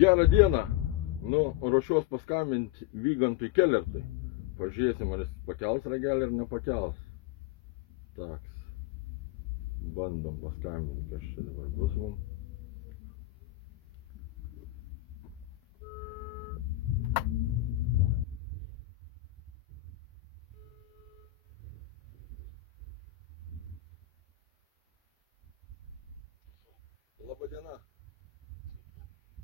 Gerą dieną. Nu, ruošiuos paskambinti Vygantui Kelertui. Pažiūrėsim, ar jis pakels ragelį ar nepakels. Taks. Bandom paskambinti, kas čia dabar bus mums. Labą dieną.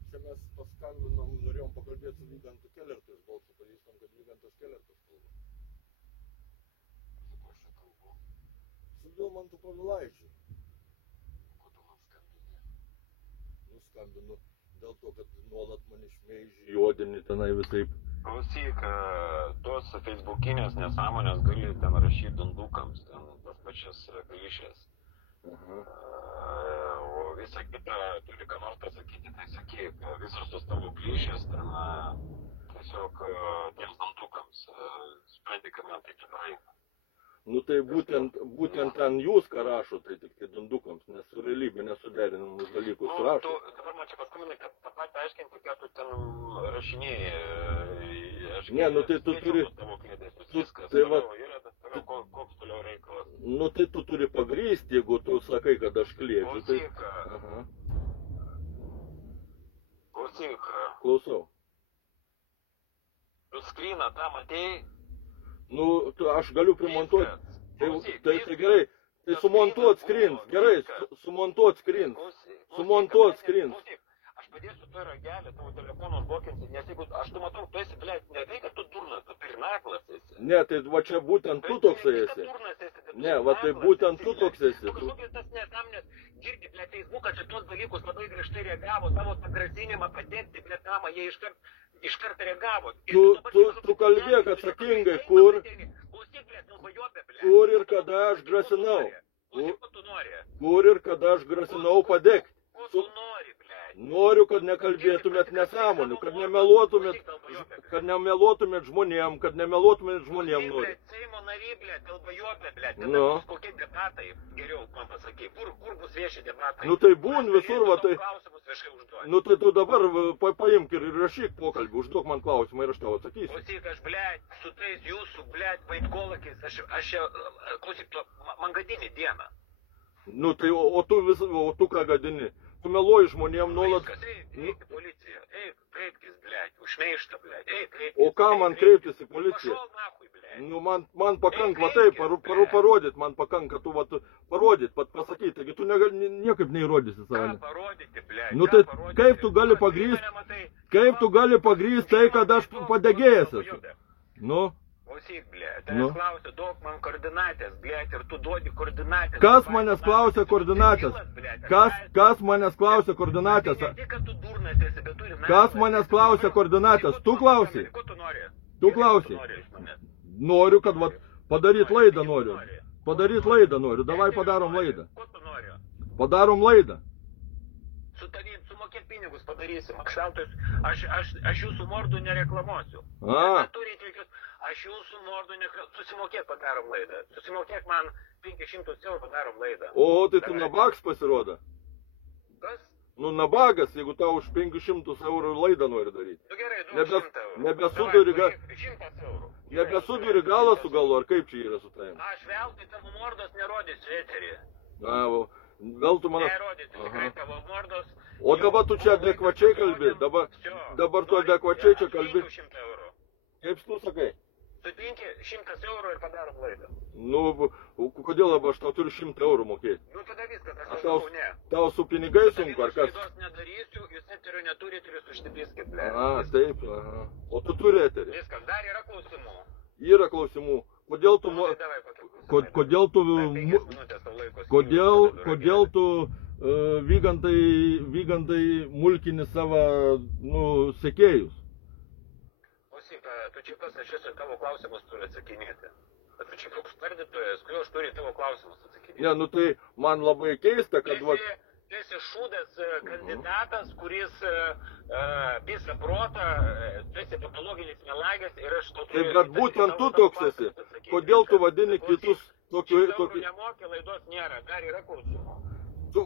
Čia mes paskambinom, norėjom pakalbėti su Vygantu Kelertu, iš balso pažįstam, kad Vygantas Kelertas kalba. Su kuo aš čia kalbu? Su Vilmantu Povilaičiu. Ko tu man skambini? Nuskambinu dėl to, kad nuolat mane šmeiži, juodini tenai visaip. Klausyk, tos feisbukinės nesąmonės gali ten rašyti dundukams, ten tas pačias klišės. Aha. O visą kitą turi ką nors pasakyti, tai sakyk, visos tos tavo klišės ten tiesiog tiems dundukams. Sprendė, kad man tai tikrai. Nu tai būtent ten jūs ką rašo, tai tik tai dundukams, nes su realybė nesuderinamus dalykus rašo. Tu dabar man čia paskambinai, kad tą patį aiškinti, kad tu ten rašinėjai. Ne, nu tai tu turi... Tai va... Koks toliau reikalas? Nu tai tu turi pagrysti, jeigu tu sakai, kad aš klėdžiu. Klausyk. Aha. Klausyk. Klausau. Tu skryną tą matėjai? Nu, aš galiu primontuoti. Tai gerai, tai sumontuot skrins, gerai, sumontuot skrins. Sumontuot skrins. Aš padėsiu to ragelį, tavo telefoną užblokinti, nes jeigu aš tu matau, tu esi, blėt, ne tai, kad tu durnas, tu pirnaklas esi. Ne, tai va čia būtent tu toksai esi. Ne, va tai būtent tu toks esi. Kažkokias tas nesąmonės, girdi, blėt, Facebooką čia tuos dalykus labai griežtai reagavo, tavo tą grasinimą padėti, blėt, namą, jie iškart reagavo. Tu kalbėk atsakingai, kur ir kada aš grasinau. Kur ir kada aš grasinau padėkti. Ko tu nori, blėt? Noriu, kad nekalbėtumėt nesąmonių, kad nemeluotumėt žmonėm, noriu. Seimo nary, blėt, kalbajopė, blėt, tada bus kokie debatai, geriau man pasakyk, kur bus vieši debatai? Nu tai būn visur, va tai... Klausimus viešai užduoti. Nu tai tu dabar paimk ir rašyk pokalbį, užduok man klausimą ir aš tau atsakysiu. Klausyk, aš, blėt, su tais jūsų, blėt, vaitkolakais, aš čia, klausyk, man gadini dieną. Nu tai, o tu ką gadini? Tu meluoji žmonėm nuolat... Eik į policiją, eik, kreipkis, blėt, užmeištą, blėt, eik, kreipkis. O ką man kreiptis į policiją? Pašol nahui, blėt. Nu man pakanka, va taip, parodyt, man pakanka, tu va parodyt, pasakyti, taigi tu niekaip neįrodysi save. Ką parodyti, blėt? Nu tai kaip tu gali pagrįst tai, kad aš padegėjęs esu? Nu? Klausyk, blėt, tavęs klausia, duok man koordinatės, blėt, ir tu duodi koordinatės. Kas manęs klausia koordinatės? Kas manęs klausia koordinatės? Tai ne tik, kad tu durnas esi, bet turi... Kas manęs klausia koordinatės? Tu klausi? Ko tu nori? Tu klausi? Noriu, kad padaryt laidą noriu. Padaryt laidą noriu, davai padarom laidą. Ko tu nori? Padarom laidą. Su tavim, sumokėk pinigus padarysim. Aš jūsų mordų nereklamuosiu. Aš jūsų mordų nereklamuosiu. Susimokėk padarom laidą. Susimokėk man 500 eurų padarom laidą. O, tai tu nabagas pasirodo. Kas? Nu, nabagas, jeigu tau už 500 eurų laidą nori daryti. Nu gerai, duok 100 eurų. 100 eurų. Nebesuduri galą su galu, ar kaip čia yra su tavim? Aš veltui tavo mordos nerodysiu eterį. Gal tu man... Nerodysiu tikrai tavo mordos. O dabar tu čia adekvačiai kalbi, dabar tu adekvačiai čia kalbi. Kaip tu sakai? Sutinki 100 eurų ir padarom laidą. Nu, kodėl dabar aš tau turiu 100 eurų mokėti? Nu, tada viskas, aš sakau ne. Tau su pinigai sunku, ar kas? Aš laidos nedarysiu, jūs eterio neturite ir jūs užtipiskit, blė. Taip, o tu turi eterį. Viskas, dar yra klausimų. Yra klausimų. Kodėl tu Vygantai mulkini savo, sekėjus? Klausyk, tu čia kas, aš esu tavo klausimus turi atsakinėti. Tu čia koks spardytojas, kodėl aš turiu tavo klausimus atsakinėti? Ne, nu tai man labai keista, kad... Tu esi šūdas kandidatas, kuris visą protą, tu esi patologinis melagis ir aš to turiu... Taip, bet būtent tu toks esi. Kodėl tu vadini kitus tokiu... Nemokė, laidos nėra, dar yra klausimų.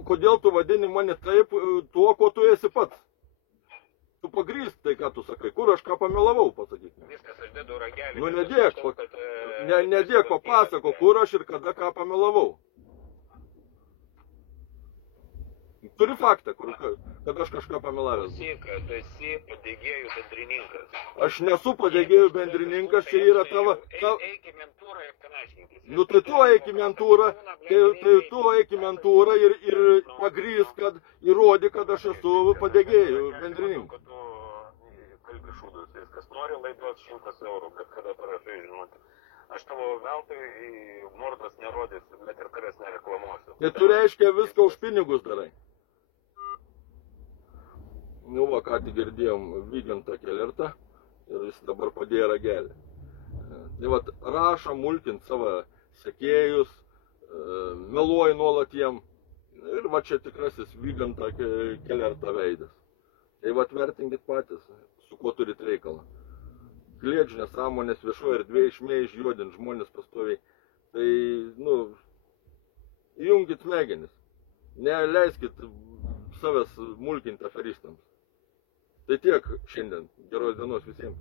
Kodėl tu vadini mane taip tuo, ko tu esi pats? Tu ką tu sakai, kur aš ką pamelavau, pasakyk. Viskas, aš dedu ragelį. Nu, nedėk, papasako, kur aš ir kada ką pamelavau. Turi faktą, kad aš kažką pamelavęs. Tu esi padėgėjų bendrininkas. Aš nesu padėgėjų bendrininkas, čia yra tavo... Eik į mentūrą ir panašninkis. Nu, tai tu eik į mentūrą ir pagrįs, kad įrodi, kad aš esu padėgėjų bendrininkas. Kad tu kalbi šūdus, viskas nori laiduos 100 eurų, bet kada parašai žinoti. Aš tavo veltui į mordas nerodysiu, bet ir tavęs nereklamuosiu. Tai tu reiškia viską už pinigus darai. Nu, va, ką tik girdėjom Vygantą Kelertą ir jis dabar padėjo ragelį. Tai va, rašo mulkint savo sekėjus, meluoja nuolat jiem. Ir va, čia tikrasis Vygantą Kelertą veidas. Tai va, vertinkit patys, su kuo turit reikalą. Kliedžių nesąmonės viešoje erdvėje išmėj išjuodint žmonės pastoviai. Tai, nu, įjungit smegenis. Neleiskit savęs mulkinti aferistams. Tai tiek šiandien. Geros dienos visiems.